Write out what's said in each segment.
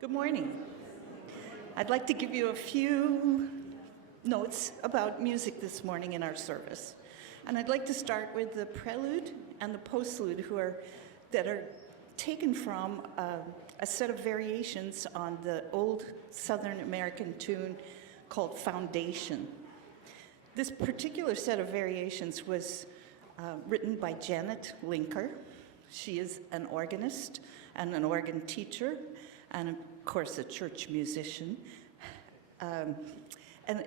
Good morning. I'd like to give you a few notes about music this morning in our service. And I'd like to start with the prelude and the postlude that are taken from a set of variations on the old Southern American tune called Foundation. This particular set of variations was written by Janet Linker. She is an organist and an organ teacher, and of course a church musician. And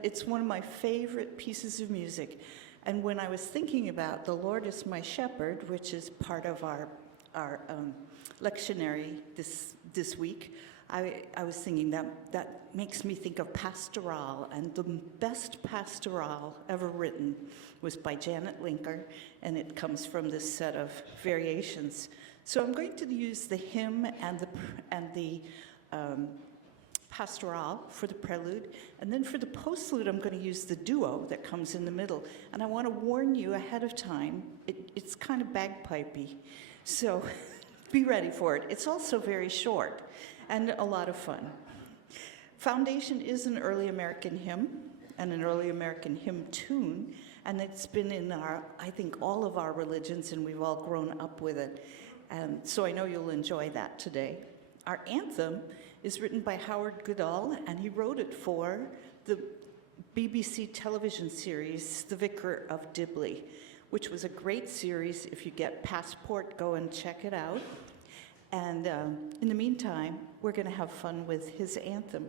it's one of my favorite pieces of music. And when I was thinking about The Lord is My Shepherd, which is part of our lectionary this week, I was thinking that makes me think of pastoral, and the best pastoral ever written was by Janet Linker, and it comes from this set of variations. So I'm going to use the hymn and the pastoral for the prelude, and then for the postlude I'm going to use the duo that comes in the middle. And I want to warn you ahead of time, it's kind of bagpipey, so be ready for it. It's also very short and a lot of fun. Foundation is an early American hymn and an early American hymn tune, and it's been in I think all of our religions, and we've all grown up with it. And so I know you'll enjoy that today. Our anthem is written by Howard Goodall, and he wrote it for the BBC television series, The Vicar of Dibley, which was a great series. If you get Passport, go and check it out. And in the meantime, we're going to have fun with his anthem.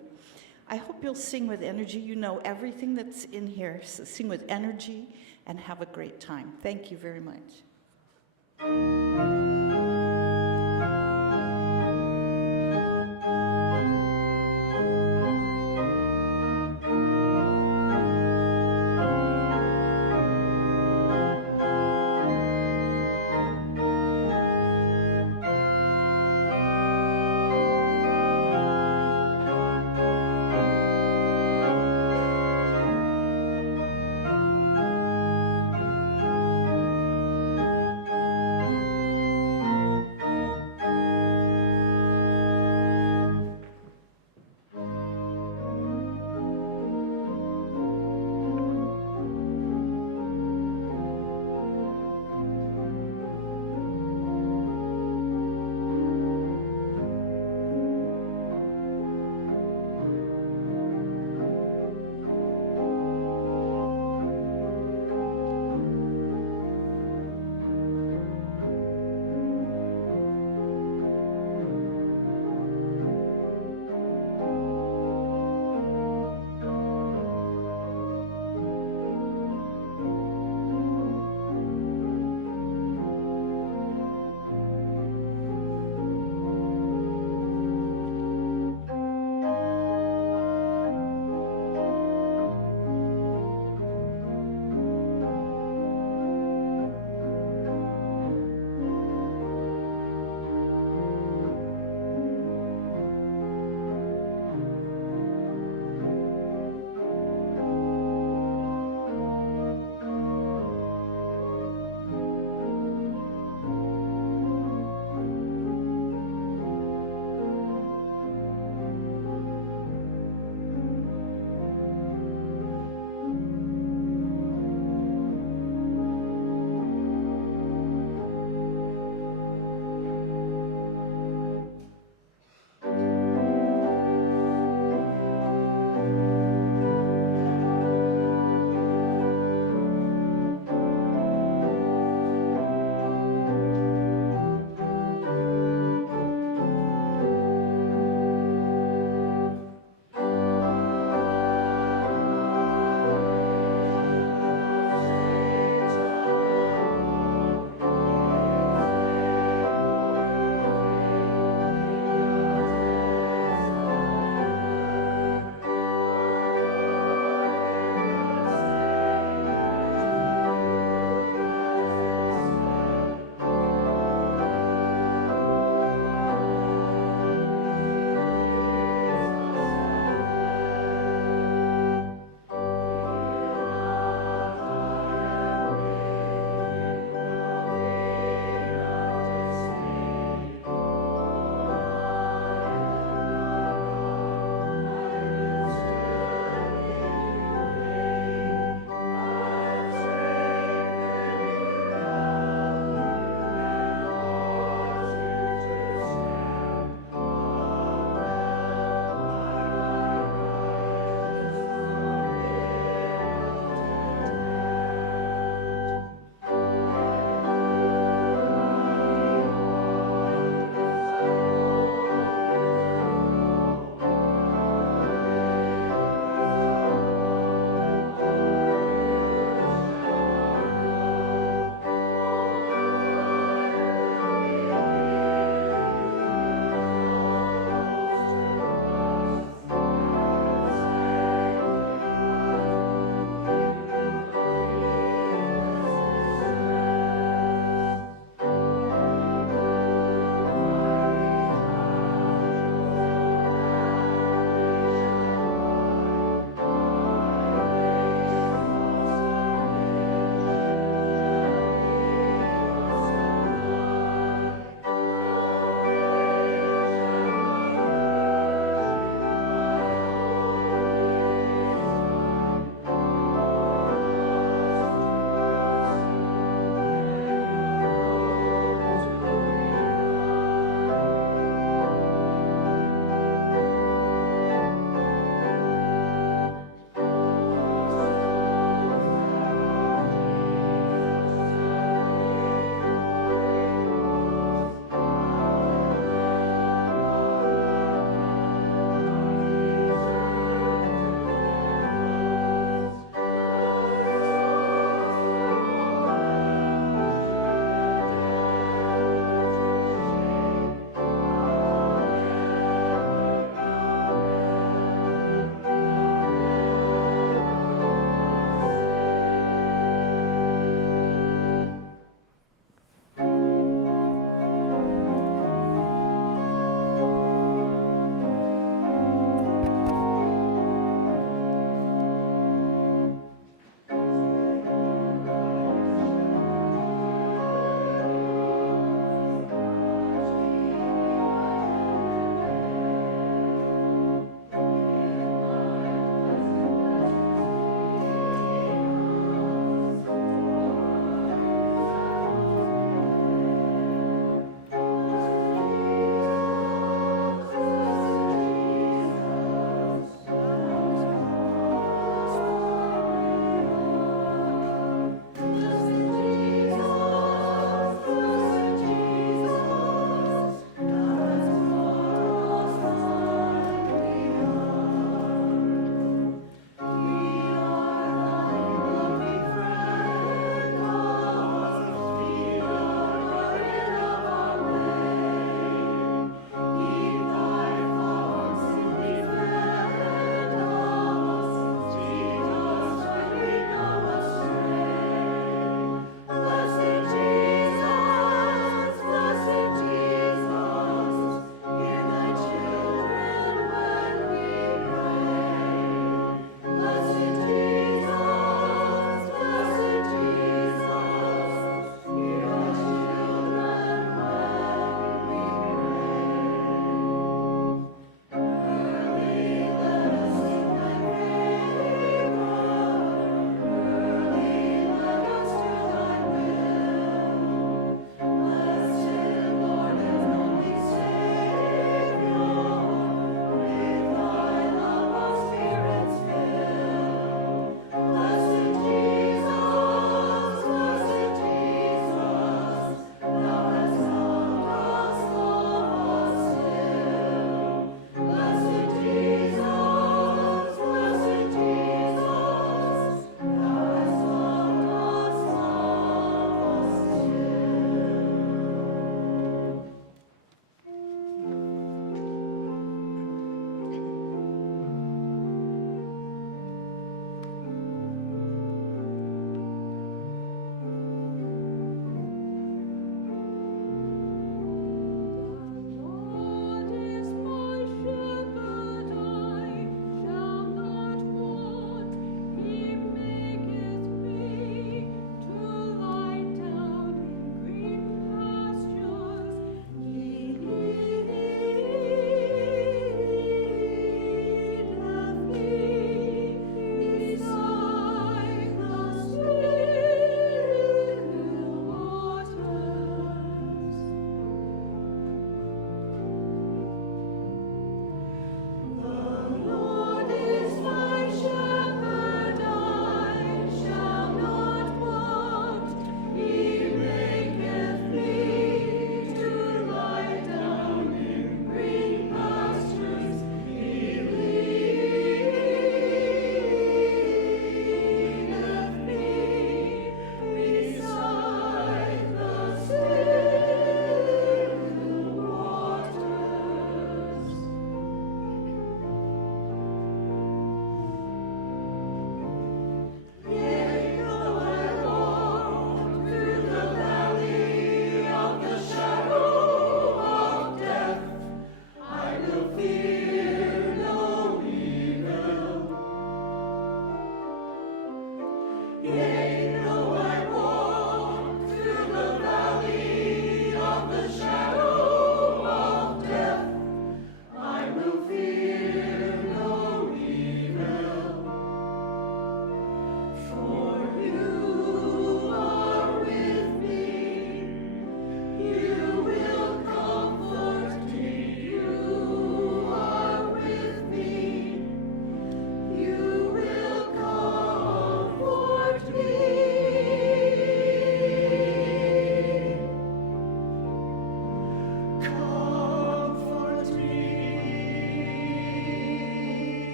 I hope you'll sing with energy. You know everything that's in here, so sing with energy and have a great time. Thank you very much.